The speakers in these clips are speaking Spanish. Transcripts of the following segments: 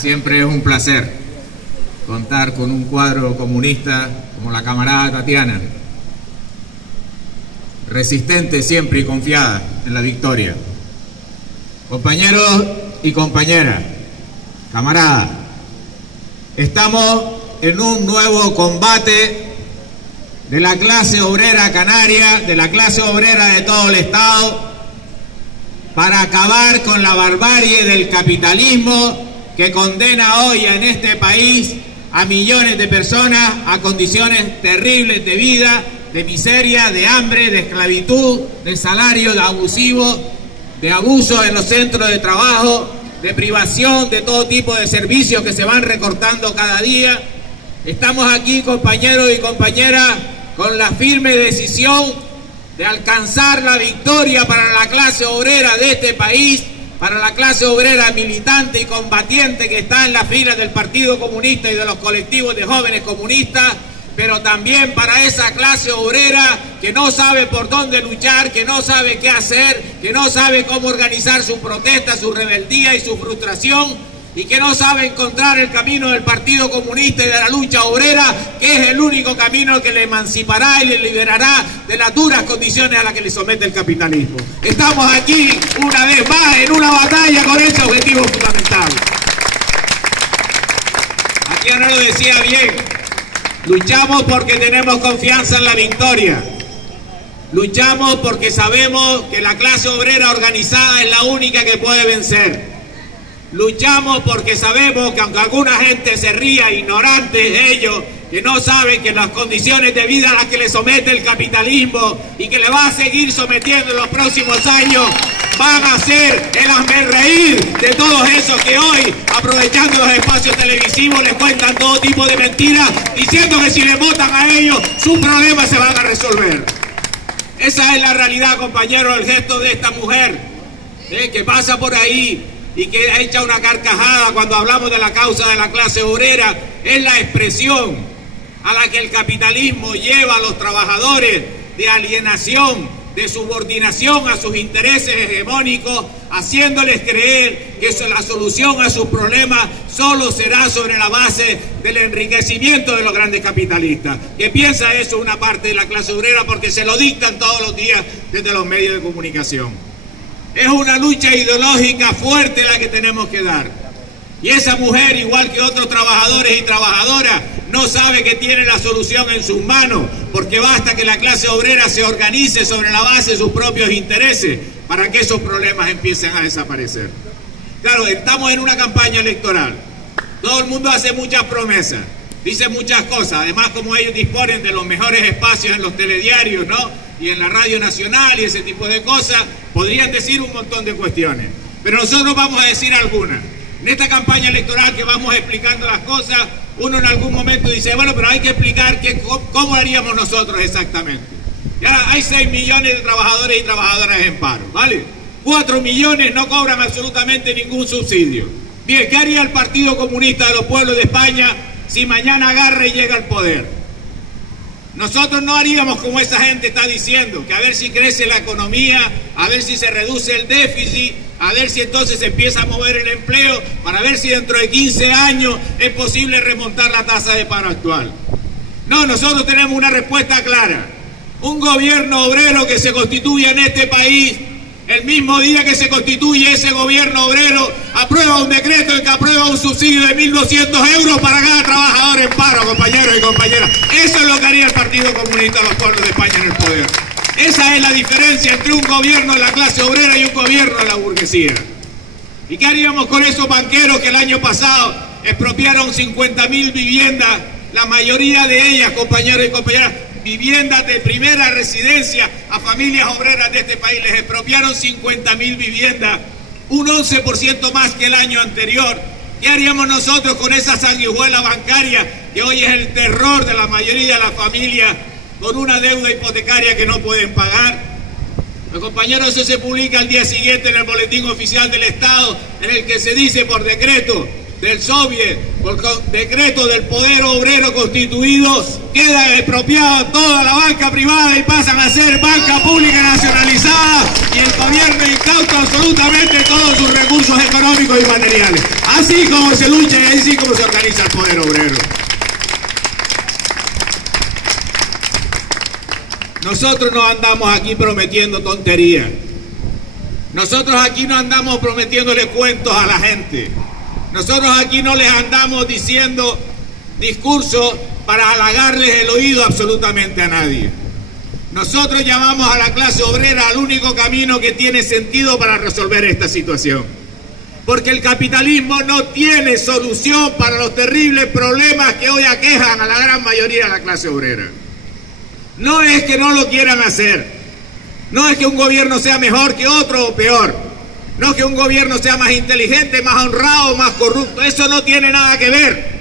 Siempre es un placer contar con un cuadro comunista como la camarada Tatiana, resistente siempre y confiada en la victoria. Compañeros y compañeras, camaradas, estamos en un nuevo combate de la clase obrera canaria, de la clase obrera de todo el Estado, para acabar con la barbarie del capitalismo que condena hoy en este país a millones de personas a condiciones terribles de vida, de miseria, de hambre, de esclavitud, de salarios abusivos, de abuso en los centros de trabajo, de privación de todo tipo de servicios que se van recortando cada día. Estamos aquí, compañeros y compañeras, con la firme decisión de alcanzar la victoria para la clase obrera de este país, para la clase obrera militante y combatiente que está en las filas del Partido Comunista y de los colectivos de jóvenes comunistas, pero también para esa clase obrera que no sabe por dónde luchar, que no sabe qué hacer, que no sabe cómo organizar su protesta, su rebeldía y su frustración, y que no sabe encontrar el camino del Partido Comunista y de la lucha obrera, que es el único camino que le emancipará y le liberará de las duras condiciones a las que le somete el capitalismo. Estamos aquí una vez más en una batalla con ese objetivo fundamental. Aquí ahora lo decía bien, luchamos porque tenemos confianza en la victoria. Luchamos porque sabemos que la clase obrera organizada es la única que puede vencer. Luchamos porque sabemos que aunque alguna gente se ría, ignorantes ellos, que no saben que las condiciones de vida a las que le somete el capitalismo y que le va a seguir sometiendo en los próximos años, van a ser el hazmerreír de todos esos que hoy, aprovechando los espacios televisivos, les cuentan todo tipo de mentiras, diciendo que si le votan a ellos, sus problemas se van a resolver. Esa es la realidad, compañeros, el gesto de esta mujer, que pasa por ahí y que echa una carcajada cuando hablamos de la causa de la clase obrera, es la expresión a la que el capitalismo lleva a los trabajadores de alienación, de subordinación a sus intereses hegemónicos, haciéndoles creer que la solución a sus problemas solo será sobre la base del enriquecimiento de los grandes capitalistas. Que piensa eso una parte de la clase obrera porque se lo dictan todos los días desde los medios de comunicación. Es una lucha ideológica fuerte la que tenemos que dar. Y esa mujer, igual que otros trabajadores y trabajadoras, no sabe que tiene la solución en sus manos, porque basta que la clase obrera se organice sobre la base de sus propios intereses para que esos problemas empiecen a desaparecer. Claro, estamos en una campaña electoral. Todo el mundo hace muchas promesas, dice muchas cosas. Además, como ellos disponen de los mejores espacios en los telediarios, ¿no?, y en la Radio Nacional y ese tipo de cosas, podrían decir un montón de cuestiones. Pero nosotros vamos a decir algunas. En esta campaña electoral que vamos explicando las cosas, uno en algún momento dice, bueno, pero hay que explicar cómo haríamos nosotros exactamente. Ya hay 6 millones de trabajadores y trabajadoras en paro, ¿vale? 4 millones no cobran absolutamente ningún subsidio. Bien, ¿qué haría el Partido Comunista de los Pueblos de España si mañana agarra y llega al poder? Nosotros no haríamos como esa gente está diciendo, que a ver si crece la economía, a ver si se reduce el déficit, a ver si entonces se empieza a mover el empleo, para ver si dentro de 15 años es posible remontar la tasa de paro actual. No, nosotros tenemos una respuesta clara. Un gobierno obrero que se constituya en este país, el mismo día que se constituye ese gobierno obrero, aprueba un decreto en que aprueba un subsidio de 1.200 euros para cada trabajador en paro, compañeros y compañeras. Eso es lo que haría el Partido Comunista de los Pueblos de España en el poder. Esa es la diferencia entre un gobierno de la clase obrera y un gobierno de la burguesía. ¿Y qué haríamos con esos banqueros que el año pasado expropiaron 50.000 viviendas, la mayoría de ellas, compañeros y compañeras, viviendas de primera residencia a familias obreras de este país? Les expropiaron 50.000 viviendas, un 11% más que el año anterior. ¿Qué haríamos nosotros con esa sanguijuela bancaria que hoy es el terror de la mayoría de las familias con una deuda hipotecaria que no pueden pagar? Los compañeros, eso se publica al día siguiente en el Boletín Oficial del Estado, en el que se dice por decreto, del Soviet, por decreto del poder obrero constituido, queda expropiada toda la banca privada y pasan a ser banca pública nacionalizada y el gobierno incauta absolutamente todos sus recursos económicos y materiales. Así como se lucha y así como se organiza el poder obrero. Nosotros no andamos aquí prometiendo tonterías. Nosotros aquí no andamos prometiéndole cuentos a la gente. Nosotros aquí no les andamos diciendo discursos para halagarles el oído absolutamente a nadie. Nosotros llamamos a la clase obrera al único camino que tiene sentido para resolver esta situación. Porque el capitalismo no tiene solución para los terribles problemas que hoy aquejan a la gran mayoría de la clase obrera. No es que no lo quieran hacer, no es que un gobierno sea mejor que otro o peor, no es que un gobierno sea más inteligente, más honrado, más corrupto, eso no tiene nada que ver.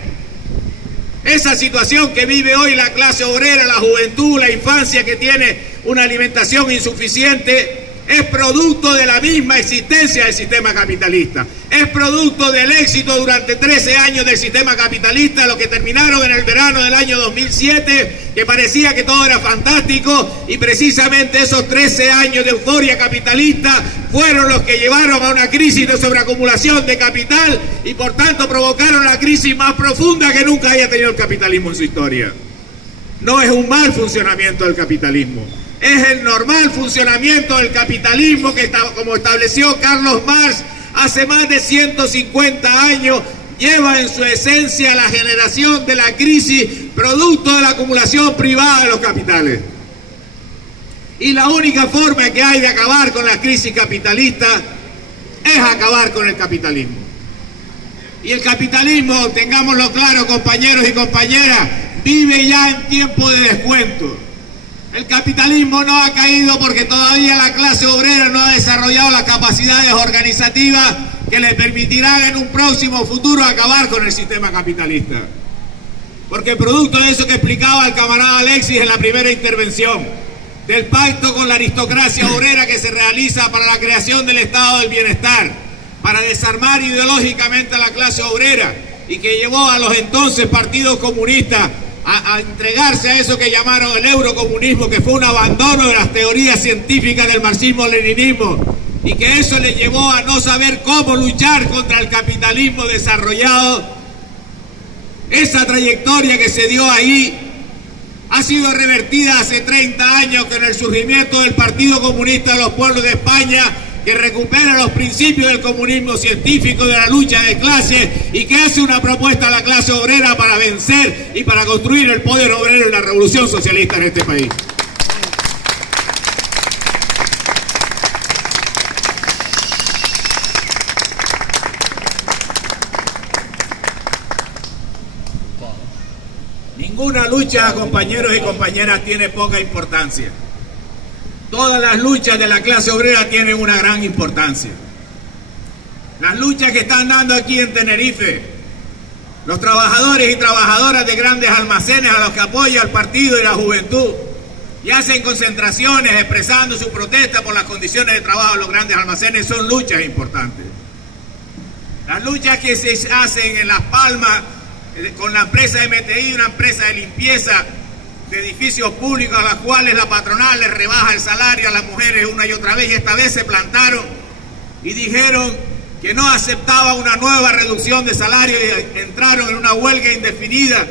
Esa situación que vive hoy la clase obrera, la juventud, la infancia que tiene una alimentación insuficiente, es producto de la misma existencia del sistema capitalista. Es producto del éxito durante 13 años del sistema capitalista, lo que terminaron en el verano del año 2007, que parecía que todo era fantástico, y precisamente esos 13 años de euforia capitalista fueron los que llevaron a una crisis de sobreacumulación de capital y por tanto provocaron la crisis más profunda que nunca haya tenido el capitalismo en su historia. No es un mal funcionamiento del capitalismo. Es el normal funcionamiento del capitalismo que, como estableció Carlos Marx hace más de 150 años, lleva en su esencia la generación de la crisis producto de la acumulación privada de los capitales. Y la única forma que hay de acabar con la crisis capitalista es acabar con el capitalismo. Y el capitalismo, tengámoslo claro, compañeros y compañeras, vive ya en tiempo de descuento. El capitalismo no ha caído porque todavía la clase obrera no ha desarrollado las capacidades organizativas que le permitirán en un próximo futuro acabar con el sistema capitalista. Porque producto de eso que explicaba el camarada Alexis en la primera intervención, del pacto con la aristocracia obrera que se realiza para la creación del estado del bienestar, para desarmar ideológicamente a la clase obrera y que llevó a los entonces partidos comunistas a entregarse a eso que llamaron el eurocomunismo, que fue un abandono de las teorías científicas del marxismo-leninismo y que eso les llevó a no saber cómo luchar contra el capitalismo desarrollado. Esa trayectoria que se dio ahí ha sido revertida hace 30 años con el surgimiento del Partido Comunista de los Pueblos de España, que recupera los principios del comunismo científico, de la lucha de clases y que hace una propuesta a la clase obrera para vencer y para construir el poder obrero en la revolución socialista en este país. Ninguna lucha, compañeros y compañeras, tiene poca importancia. Todas las luchas de la clase obrera tienen una gran importancia. Las luchas que están dando aquí en Tenerife, los trabajadores y trabajadoras de grandes almacenes a los que apoya el partido y la juventud, y hacen concentraciones expresando su protesta por las condiciones de trabajo en los grandes almacenes, son luchas importantes. Las luchas que se hacen en Las Palmas con la empresa MTI, una empresa de limpieza de edificios públicos a las cuales la patronal les rebaja el salario a las mujeres una y otra vez, y esta vez se plantaron y dijeron que no aceptaban una nueva reducción de salario y entraron en una huelga indefinida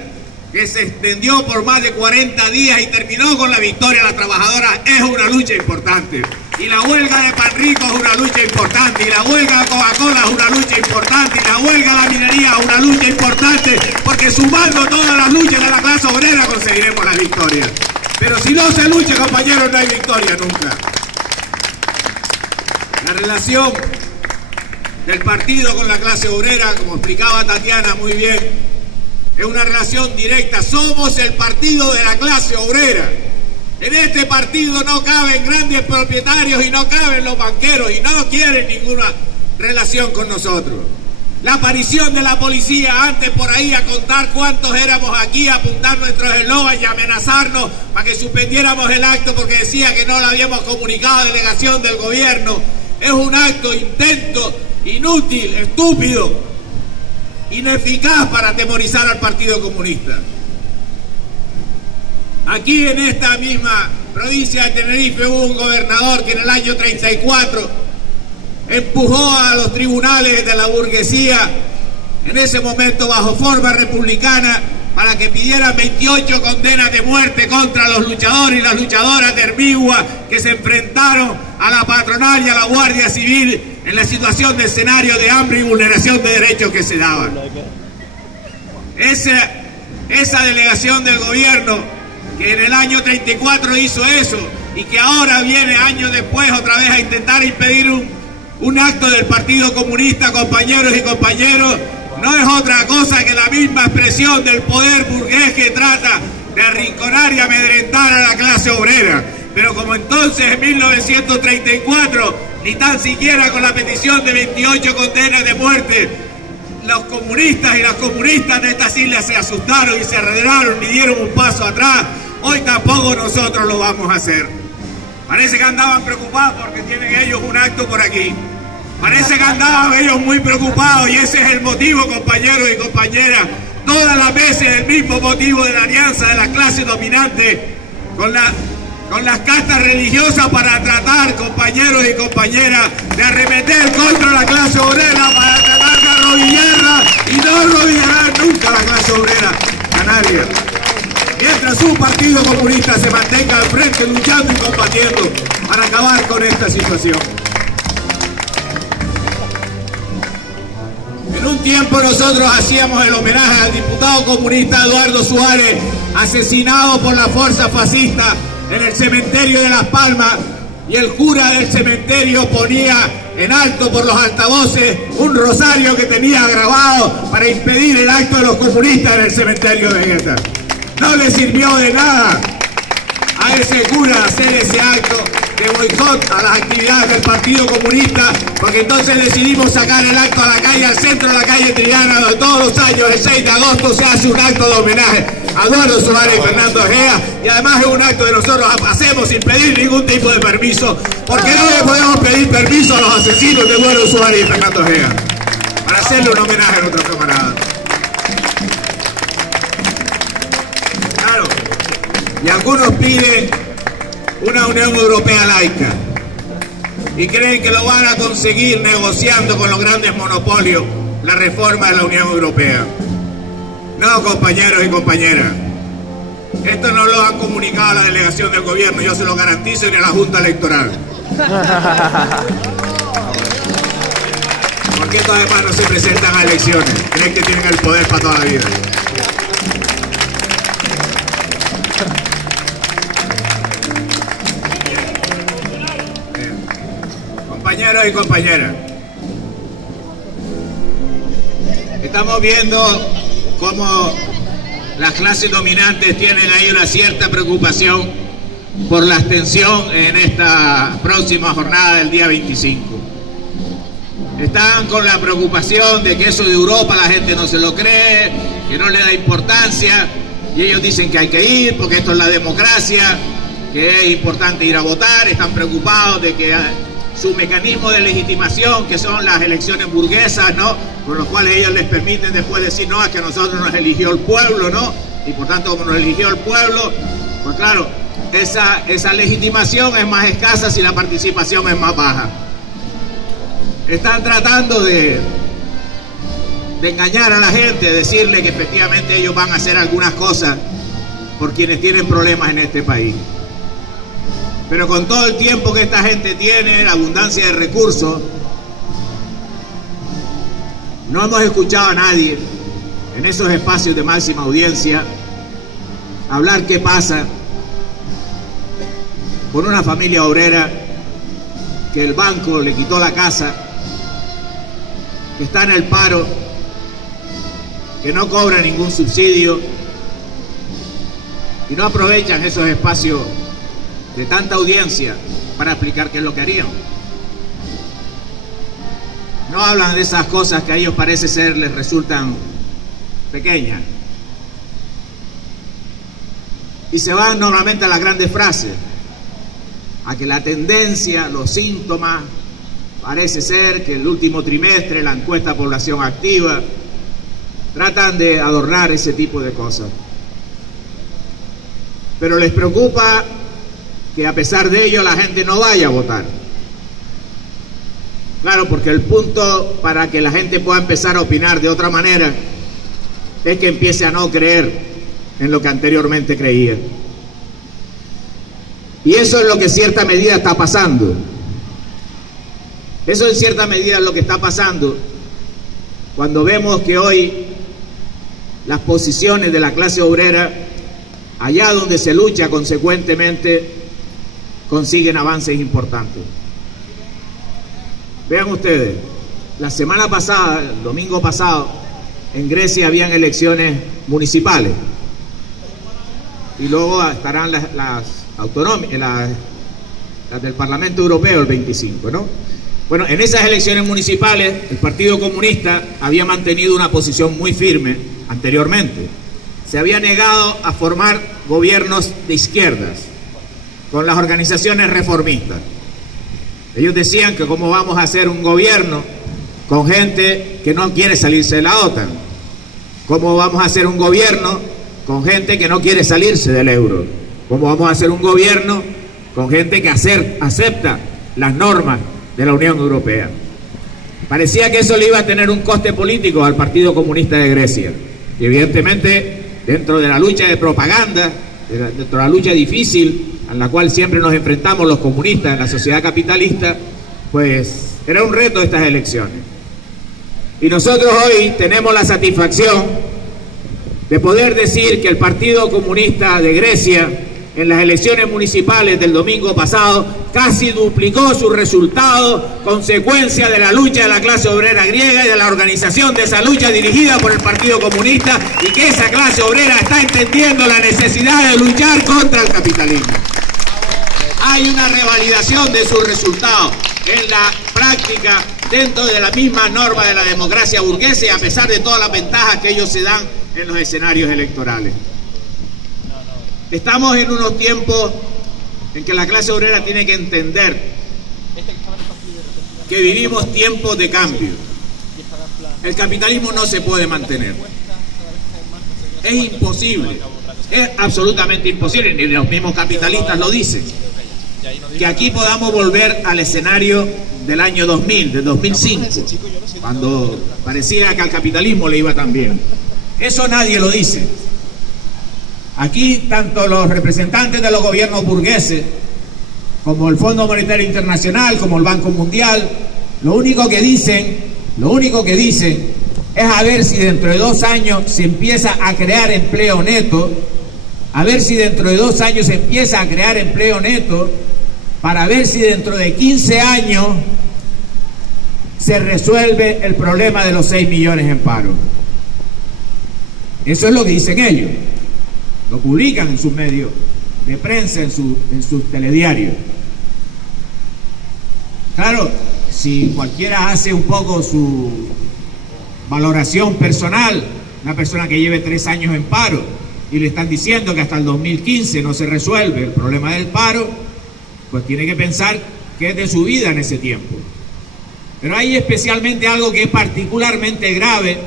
que se extendió por más de 40 días y terminó con la victoria de las trabajadoras. Es una lucha importante. Y la huelga de Panrico es una lucha importante, y la huelga de Coca-Cola es una lucha importante, y la huelga de la minería es una lucha importante, porque sumando todas las luchas de la clase obrera conseguiremos la victoria. Pero si no se lucha, compañeros, no hay victoria nunca. La relación del partido con la clase obrera, como explicaba Tatiana muy bien, es una relación directa. Somos el partido de la clase obrera. En este partido no caben grandes propietarios y no caben los banqueros y no quieren ninguna relación con nosotros. La aparición de la policía antes por ahí a contar cuántos éramos aquí, a apuntar nuestros eslogans y amenazarnos para que suspendiéramos el acto porque decía que no lo habíamos comunicado a delegación del gobierno, es un acto, intento inútil, estúpido. ineficaz para atemorizar al Partido Comunista. Aquí en esta misma provincia de Tenerife hubo un gobernador que en el año 34 empujó a los tribunales de la burguesía, en ese momento bajo forma republicana, para que pidieran 28 condenas de muerte contra los luchadores y las luchadoras de Hermigua que se enfrentaron a la patronal y a la Guardia Civil en la situación de escenario de hambre y vulneración de derechos que se daban. Esa delegación del gobierno que en el año 34 hizo eso y que ahora viene años después otra vez a intentar impedir un acto del Partido Comunista, compañeros y compañeros, no es otra cosa que la misma expresión del poder burgués que trata de arrinconar y amedrentar a la clase obrera. Pero como entonces en 1934, ni tan siquiera con la petición de 28 condenas de muerte, los comunistas y las comunistas de estas islas se asustaron y se arredraron y dieron un paso atrás, hoy tampoco nosotros lo vamos a hacer. Parece que andaban preocupados porque tienen ellos un acto por aquí. Parece que andaban ellos muy preocupados y ese es el motivo, compañeros y compañeras. Todas las veces el mismo motivo de la alianza de la clase dominante con las castas religiosas para tratar, compañeros y compañeras, de arremeter contra la clase obrera, para tratar de arrodillarla y no arrodillará nunca la clase obrera canaria. Mientras un partido comunista se mantenga al frente luchando y combatiendo para acabar con esta situación. En un tiempo nosotros hacíamos el homenaje al diputado comunista Eduardo Suárez, asesinado por la fuerza fascista en el cementerio de Las Palmas, y el cura del cementerio ponía en alto por los altavoces un rosario que tenía grabado para impedir el acto de los comunistas en el cementerio de Guetta. No le sirvió de nada a ese cura hacer ese acto de boicot a las actividades del Partido Comunista, porque entonces decidimos sacar el acto a la calle, al centro de la calle Triana, donde todos los años, el 6 de agosto, se hace un acto de homenaje a Eduardo Suárez y Fernando Egea, y además es un acto que nosotros hacemos sin pedir ningún tipo de permiso, porque no le podemos pedir permiso a los asesinos de Eduardo Suárez y Fernando Egea, para hacerle un homenaje a nuestros camaradas. Claro, y algunos piden una Unión Europea laica y creen que lo van a conseguir negociando con los grandes monopolios la reforma de la Unión Europea. No, compañeros y compañeras, esto no lo han comunicado a la delegación del gobierno, yo se lo garantizo, ni a la Junta Electoral. Porque estos además no se presentan a elecciones, creen que tienen el poder para toda la vida. Compañeros y compañeras, estamos viendo cómo las clases dominantes tienen ahí una cierta preocupación por la abstención en esta próxima jornada del día 25. Están con la preocupación de que eso de Europa la gente no se lo cree, que no le da importancia, y ellos dicen que hay que ir porque esto es la democracia, que es importante ir a votar. Están preocupados de que su mecanismo de legitimación, que son las elecciones burguesas, ¿no?, por los cuales ellos les permiten después decir, no, es que a nosotros nos eligió el pueblo, ¿no?, y por tanto como nos eligió el pueblo, pues claro, esa legitimación es más escasa si la participación es más baja. Están tratando de engañar a la gente, decirle que efectivamente ellos van a hacer algunas cosas por quienes tienen problemas en este país. Pero con todo el tiempo que esta gente tiene, la abundancia de recursos, no hemos escuchado a nadie en esos espacios de máxima audiencia hablar qué pasa con una familia obrera que el banco le quitó la casa, que está en el paro, que no cobra ningún subsidio y no aprovechan esos espacios de tanta audiencia para explicar qué es lo que harían. No hablan de esas cosas que a ellos parece ser les resultan pequeñas. Y se van normalmente a las grandes frases, a que la tendencia, los síntomas, parece ser que el último trimestre, la encuesta de población activa, tratan de adornar ese tipo de cosas. Pero les preocupa que a pesar de ello la gente no vaya a votar. Claro, porque el punto para que la gente pueda empezar a opinar de otra manera es que empiece a no creer en lo que anteriormente creía. Y eso es lo que en cierta medida está pasando. Eso en cierta medida es lo que está pasando cuando vemos que hoy las posiciones de la clase obrera, allá donde se lucha consecuentemente, consiguen avances importantes. Vean ustedes, la semana pasada, el domingo pasado, en Grecia habían elecciones municipales y luego estarán las autonómicas, las del Parlamento Europeo el 25, ¿no? Bueno, en esas elecciones municipales el Partido Comunista había mantenido una posición muy firme anteriormente. Se había negado a formar gobiernos de izquierdas con las organizaciones reformistas. Ellos decían que cómo vamos a hacer un gobierno con gente que no quiere salirse de la OTAN, cómo vamos a hacer un gobierno con gente que no quiere salirse del euro, cómo vamos a hacer un gobierno con gente que acepta las normas de la Unión Europea. Parecía que eso le iba a tener un coste político al Partido Comunista de Grecia, y evidentemente dentro de la lucha de propaganda, dentro de la lucha difícil a la cual siempre nos enfrentamos los comunistas en la sociedad capitalista, pues era un reto estas elecciones. Y nosotros hoy tenemos la satisfacción de poder decir que el Partido Comunista de Grecia en las elecciones municipales del domingo pasado casi duplicó su resultado, consecuencia de la lucha de la clase obrera griega y de la organización de esa lucha dirigida por el Partido Comunista, y que esa clase obrera está entendiendo la necesidad de luchar contra el capitalismo. Hay una revalidación de sus resultados en la práctica dentro de la misma norma de la democracia burguesa, y a pesar de todas las ventajas que ellos se dan en los escenarios electorales. Estamos en unos tiempos en que la clase obrera tiene que entender que vivimos tiempos de cambio. El capitalismo no se puede mantener. Es imposible, es absolutamente imposible, ni los mismos capitalistas lo dicen, que aquí podamos volver al escenario del año 2000, del 2005, cuando parecía que al capitalismo le iba tan bien. Eso nadie lo dice. Aquí tanto los representantes de los gobiernos burgueses como el Fondo Monetario Internacional, como el Banco Mundial, lo único que dicen es a ver si dentro de 2 años se empieza a crear empleo neto, a ver si dentro de 2 años se empieza a crear empleo neto, para ver si dentro de 15 años se resuelve el problema de los 6 millones en paro. Eso es lo que dicen ellos. Lo publican en sus medios de prensa, en sus telediarios. Claro, si cualquiera hace un poco su valoración personal, una persona que lleve 3 años en paro y le están diciendo que hasta el 2015 no se resuelve el problema del paro, pues tiene que pensar qué es de su vida en ese tiempo. Pero hay especialmente algo que es particularmente grave,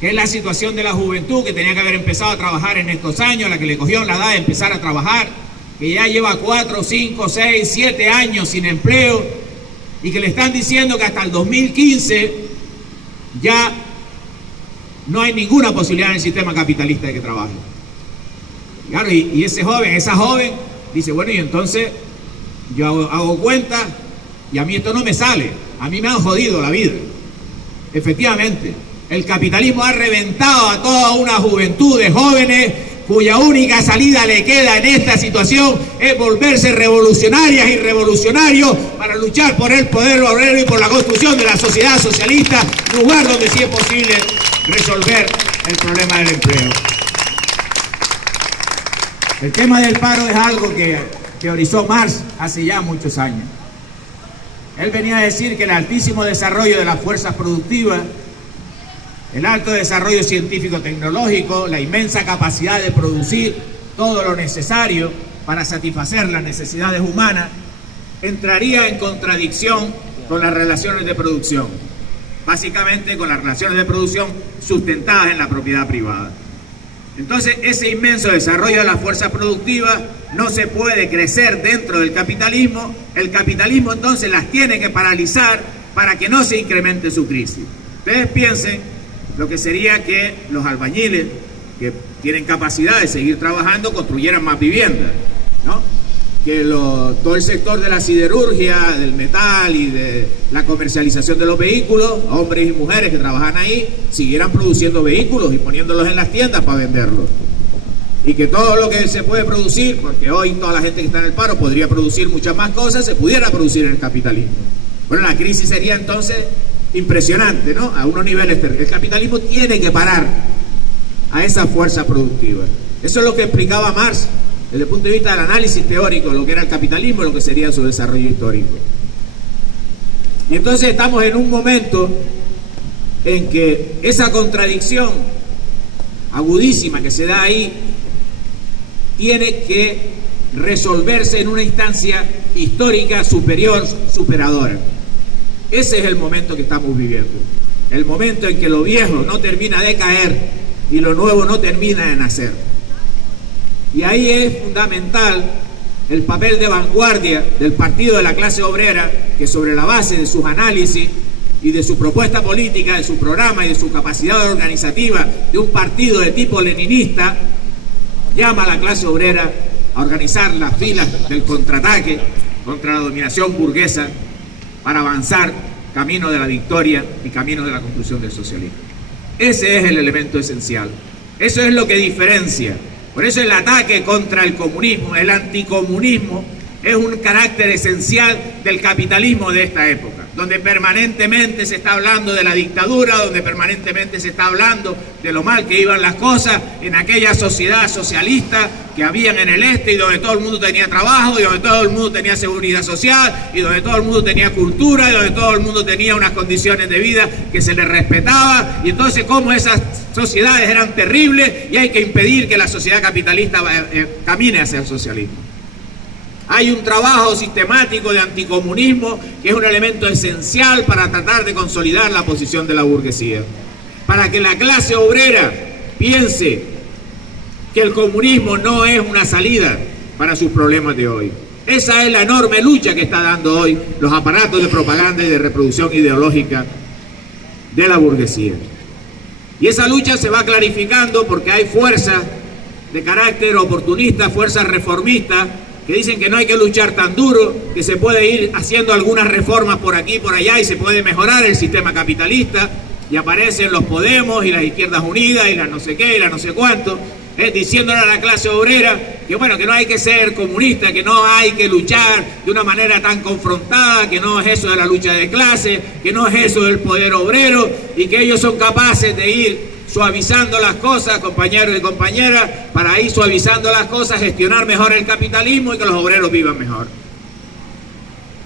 que es la situación de la juventud, que tenía que haber empezado a trabajar en estos años, la que le cogió la edad de empezar a trabajar, que ya lleva 4, 5, 6, 7 años sin empleo, y que le están diciendo que hasta el 2015 ya no hay ninguna posibilidad en el sistema capitalista de que trabaje. Claro, y ese joven, esa joven, dice, bueno, y entonces yo hago cuenta y a mí esto no me sale, a mí me han jodido la vida. Efectivamente, el capitalismo ha reventado a toda una juventud de jóvenes cuya única salida le queda en esta situación es volverse revolucionarias y revolucionarios para luchar por el poder obrero y por la construcción de la sociedad socialista, lugar donde sí es posible resolver el problema del empleo. El tema del paro es algo que teorizó Marx hace ya muchos años. Él venía a decir que el altísimo desarrollo de las fuerzas productivas, el alto desarrollo científico-tecnológico, la inmensa capacidad de producir todo lo necesario para satisfacer las necesidades humanas, entraría en contradicción con las relaciones de producción. básicamente con las relaciones de producción sustentadas en la propiedad privada. Entonces, ese inmenso desarrollo de las fuerzas productivas no se puede crecer dentro del capitalismo. El capitalismo entonces las tiene que paralizar para que no se incremente su crisis. Ustedes piensen lo que sería que los albañiles, que tienen capacidad de seguir trabajando, construyeran más viviendas, ¿no? Que todo el sector de la siderurgia, del metal y de la comercialización de los vehículos, hombres y mujeres que trabajan ahí, siguieran produciendo vehículos y poniéndolos en las tiendas para venderlos. Y que todo lo que se puede producir, porque hoy toda la gente que está en el paro podría producir muchas más cosas, se pudiera producir en el capitalismo. Bueno, la crisis sería entonces impresionante, ¿no? A unos niveles terribles. El capitalismo tiene que parar a esa fuerza productiva. Eso es lo que explicaba Marx desde el punto de vista del análisis teórico, lo que era el capitalismo, lo que sería su desarrollo histórico. Y entonces estamos en un momento en que esa contradicción agudísima que se da ahí tiene que resolverse en una instancia histórica superior, superadora. Ese es el momento que estamos viviendo. El momento en que lo viejo no termina de caer y lo nuevo no termina de nacer. Y ahí es fundamental el papel de vanguardia del Partido de la Clase Obrera, que sobre la base de sus análisis y de su propuesta política, de su programa y de su capacidad organizativa de un partido de tipo leninista, llama a la clase obrera a organizar las filas del contraataque contra la dominación burguesa para avanzar camino de la victoria y camino de la construcción del socialismo. Ese es el elemento esencial. Eso es lo que diferencia. Por eso el ataque contra el comunismo, el anticomunismo, es un carácter esencial del capitalismo de esta época, donde permanentemente se está hablando de la dictadura, donde permanentemente se está hablando de lo mal que iban las cosas en aquella sociedad socialista que habían en el este y donde todo el mundo tenía trabajo y donde todo el mundo tenía seguridad social y donde todo el mundo tenía cultura y donde todo el mundo tenía unas condiciones de vida que se les respetaba. Y entonces cómo esas sociedades eran terribles y hay que impedir que la sociedad capitalista camine hacia el socialismo. Hay un trabajo sistemático de anticomunismo que es un elemento esencial para tratar de consolidar la posición de la burguesía, para que la clase obrera piense que el comunismo no es una salida para sus problemas de hoy. Esa es la enorme lucha que está dando hoy los aparatos de propaganda y de reproducción ideológica de la burguesía. Y esa lucha se va clarificando porque hay fuerzas de carácter oportunista, fuerzas reformistas, que dicen que no hay que luchar tan duro, que se puede ir haciendo algunas reformas por aquí y por allá y se puede mejorar el sistema capitalista, y aparecen los Podemos y las Izquierdas Unidas y las no sé qué y las no sé cuánto, diciéndole a la clase obrera que bueno, que no hay que ser comunista, que no hay que luchar de una manera tan confrontada, que no es eso de la lucha de clase, que no es eso del poder obrero, y que ellos son capaces de ir suavizando las cosas, compañeros y compañeras, para ir suavizando las cosas, gestionar mejor el capitalismo y que los obreros vivan mejor.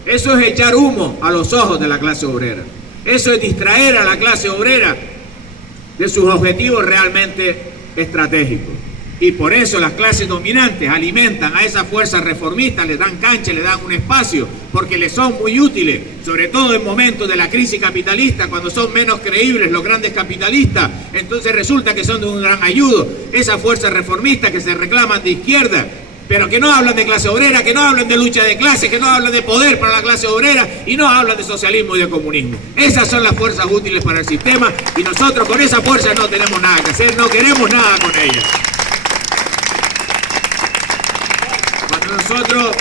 Eso es echar humo a los ojos de la clase obrera. Eso es distraer a la clase obrera de sus objetivos realmente estratégicos. Y por eso las clases dominantes alimentan a esas fuerzas reformistas, les dan cancha, les dan un espacio, porque les son muy útiles, sobre todo en momentos de la crisis capitalista, cuando son menos creíbles los grandes capitalistas. Entonces resulta que son de un gran ayudo esas fuerzas reformistas que se reclaman de izquierda, pero que no hablan de clase obrera, que no hablan de lucha de clases, que no hablan de poder para la clase obrera y no hablan de socialismo y de comunismo. Esas son las fuerzas útiles para el sistema y nosotros con esa fuerza no tenemos nada que hacer, no queremos nada con ellas. Nosotros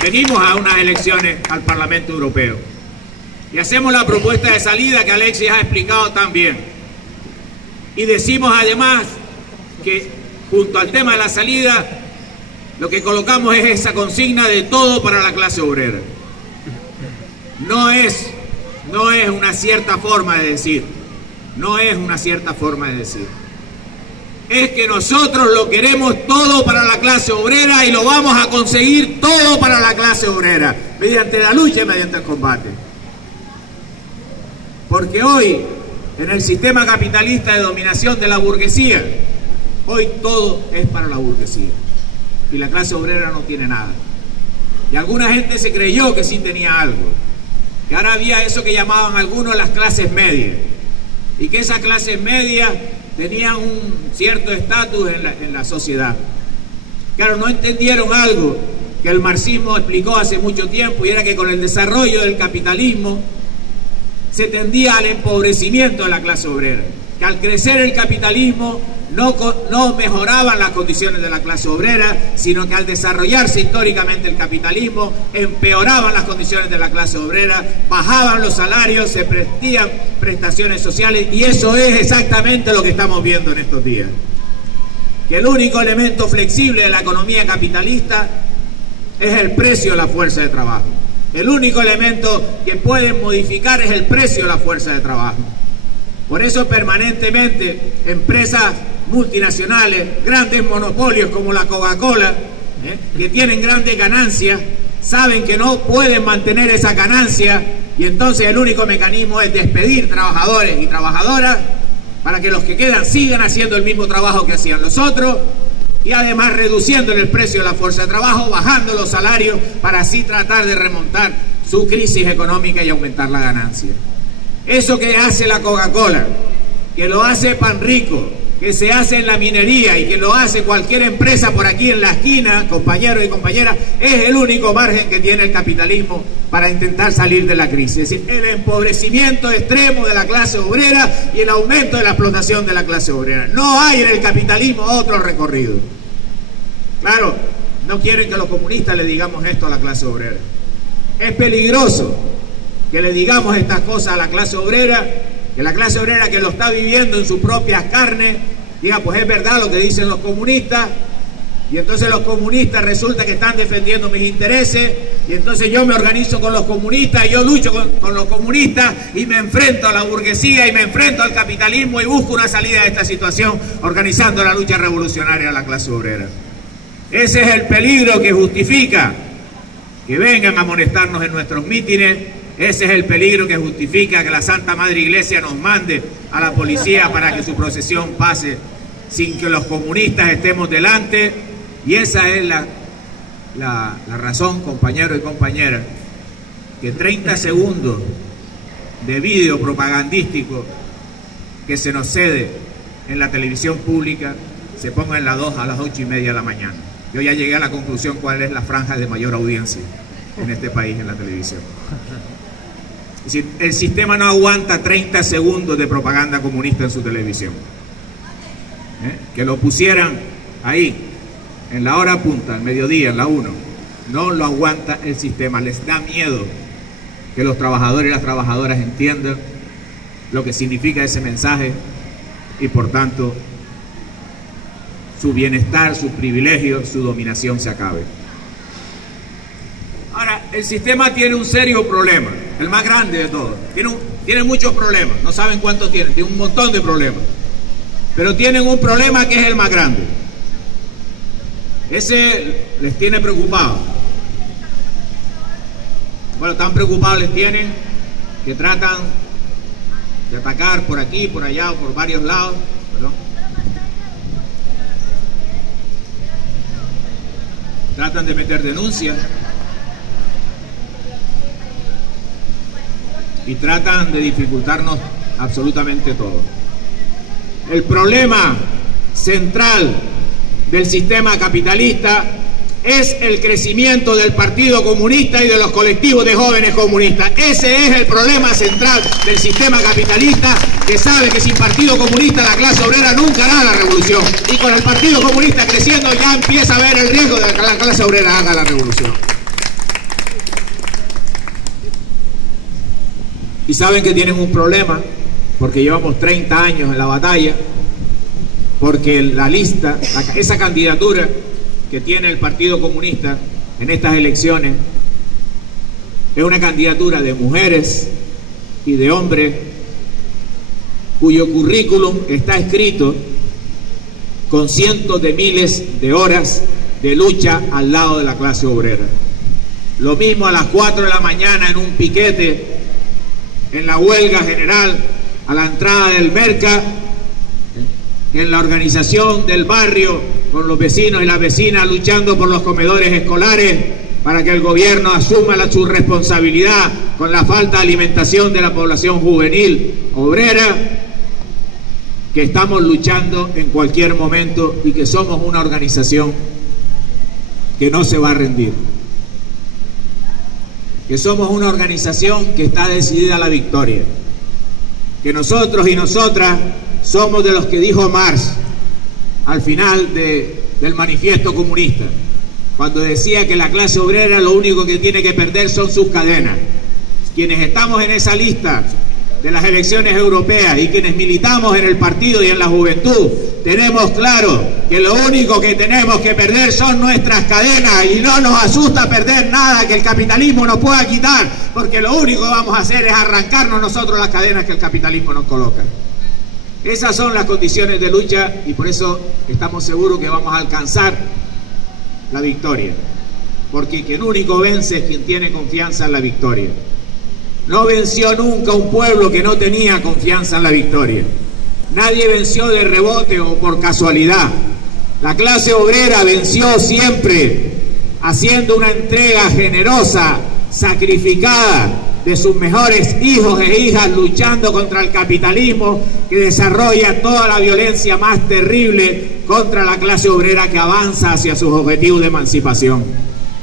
venimos a unas elecciones al Parlamento Europeo y hacemos la propuesta de salida que Alexis ha explicado tan bien. Y decimos además que junto al tema de la salida, lo que colocamos es esa consigna de todo para la clase obrera. No es una cierta forma de decir, no es una cierta forma de decir. Es que nosotros lo queremos todo para la clase obrera y lo vamos a conseguir todo para la clase obrera, mediante la lucha y mediante el combate. Porque hoy, en el sistema capitalista de dominación de la burguesía, hoy todo es para la burguesía y la clase obrera no tiene nada. Y alguna gente se creyó que sí tenía algo. que ahora había eso que llamaban algunos las clases medias, y que esas clases medias tenían un cierto estatus en la sociedad. Claro, no entendieron algo que el marxismo explicó hace mucho tiempo, y era que con el desarrollo del capitalismo se tendía al empobrecimiento de la clase obrera, que al crecer el capitalismo no mejoraban las condiciones de la clase obrera, sino que al desarrollarse históricamente el capitalismo empeoraban las condiciones de la clase obrera, bajaban los salarios, se prestían prestaciones sociales, y eso es exactamente lo que estamos viendo en estos días. Que el único elemento flexible de la economía capitalista es el precio de la fuerza de trabajo. El único elemento que puede modificar es el precio de la fuerza de trabajo. Por eso permanentemente empresas multinacionales, grandes monopolios como la Coca-Cola, que tienen grandes ganancias, saben que no pueden mantener esa ganancia, y entonces el único mecanismo es despedir trabajadores y trabajadoras para que los que quedan sigan haciendo el mismo trabajo que hacían los otros, y además reduciendo el precio de la fuerza de trabajo, bajando los salarios para así tratar de remontar su crisis económica y aumentar la ganancia. Eso que hace la Coca-Cola, que lo hace Panrico, que se hace en la minería y que lo hace cualquier empresa por aquí en la esquina, compañeros y compañeras, es el único margen que tiene el capitalismo para intentar salir de la crisis. Es decir, el empobrecimiento extremo de la clase obrera y el aumento de la explotación de la clase obrera. No hay en el capitalismo otro recorrido. Claro, no quieren que los comunistas le digamos esto a la clase obrera. Es peligroso que le digamos estas cosas a la clase obrera, que la clase obrera que lo está viviendo en sus propias carnes diga, pues es verdad lo que dicen los comunistas, y entonces los comunistas resulta que están defendiendo mis intereses, y entonces yo me organizo con los comunistas, y yo lucho con los comunistas, y me enfrento a la burguesía, y me enfrento al capitalismo, y busco una salida de esta situación organizando la lucha revolucionaria de la clase obrera. Ese es el peligro que justifica que vengan a amonestarnos en nuestros mítines. Ese es el peligro que justifica que la Santa Madre Iglesia nos mande a la policía para que su procesión pase sin que los comunistas estemos delante. Y esa es la razón, compañeros y compañeras, que 30 segundos de vídeo propagandístico que se nos cede en la televisión pública se ponga en la 2 a las 8:30 de la mañana. Yo ya llegué a la conclusión cuál es la franja de mayor audiencia en este país en la televisión. Es decir, el sistema no aguanta 30 segundos de propaganda comunista en su televisión. Que lo pusieran ahí, en la hora punta, al mediodía, en la 1. No lo aguanta el sistema. Les da miedo que los trabajadores y las trabajadoras entiendan lo que significa ese mensaje, y por tanto su bienestar, sus privilegios, su dominación se acabe. Ahora, el sistema tiene un serio problema, el más grande de todos. Tiene muchos problemas, no saben cuántos tienen un montón de problemas. Pero tienen un problema que es el más grande. Ese les tiene preocupados. Bueno, tan preocupados les tienen que tratan de atacar por aquí, por allá o por varios lados. ¿Perdón? Tratan de meter denuncias. Y tratan de dificultarnos absolutamente todo. El problema central del sistema capitalista es el crecimiento del Partido Comunista y de los colectivos de jóvenes comunistas. Ese es el problema central del sistema capitalista, que sabe que sin Partido Comunista la clase obrera nunca hará la revolución. Y con el Partido Comunista creciendo ya empieza a ver el riesgo de que la clase obrera haga la revolución. Y saben que tienen un problema, porque llevamos 30 años en la batalla, porque la lista, esa candidatura que tiene el Partido Comunista en estas elecciones, es una candidatura de mujeres y de hombres cuyo currículum está escrito con cientos de miles de horas de lucha al lado de la clase obrera. Lo mismo a las 4 de la mañana en un piquete, en la huelga general a la entrada del Merca, en la organización del barrio con los vecinos y las vecinas luchando por los comedores escolares, para que el gobierno asuma su responsabilidad con la falta de alimentación de la población juvenil obrera, que estamos luchando en cualquier momento y que somos una organización que no se va a rendir, que somos una organización que está decidida a la victoria, que nosotros y nosotras somos de los que dijo Marx al final del manifiesto comunista, cuando decía que la clase obrera lo único que tiene que perder son sus cadenas. Quienes estamos en esa lista de las elecciones europeas y quienes militamos en el partido y en la juventud, tenemos claro que lo único que tenemos que perder son nuestras cadenas, y no nos asusta perder nada que el capitalismo nos pueda quitar, porque lo único que vamos a hacer es arrancarnos nosotros las cadenas que el capitalismo nos coloca. Esas son las condiciones de lucha y por eso estamos seguros que vamos a alcanzar la victoria, porque quien único vence es quien tiene confianza en la victoria. No venció nunca un pueblo que no tenía confianza en la victoria. Nadie venció de rebote o por casualidad. La clase obrera venció siempre haciendo una entrega generosa, sacrificada de sus mejores hijos e hijas, luchando contra el capitalismo que desarrolla toda la violencia más terrible contra la clase obrera que avanza hacia sus objetivos de emancipación.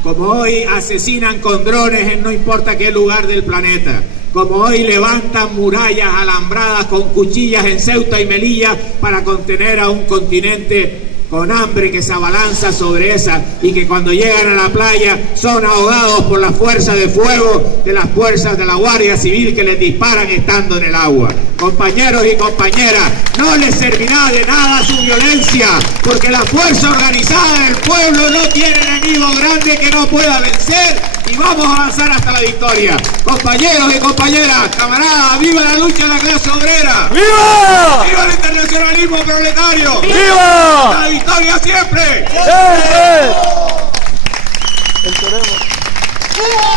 Como hoy asesinan con drones en no importa qué lugar del planeta, como hoy levantan murallas alambradas con cuchillas en Ceuta y Melilla para contener a un continente con hambre que se abalanza sobre esa, y que cuando llegan a la playa son ahogados por la fuerza de fuego de las fuerzas de la Guardia Civil que les disparan estando en el agua. Compañeros y compañeras, no les servirá de nada su violencia, porque la fuerza organizada del pueblo no tiene enemigo grande que no pueda vencer, y vamos a avanzar hasta la victoria. Compañeros y compañeras, camaradas, ¡viva la lucha de la clase obrera! ¡Viva! ¡Viva el internacionalismo proletario! ¡Viva! ¡La victoria siempre! ¡Siempre!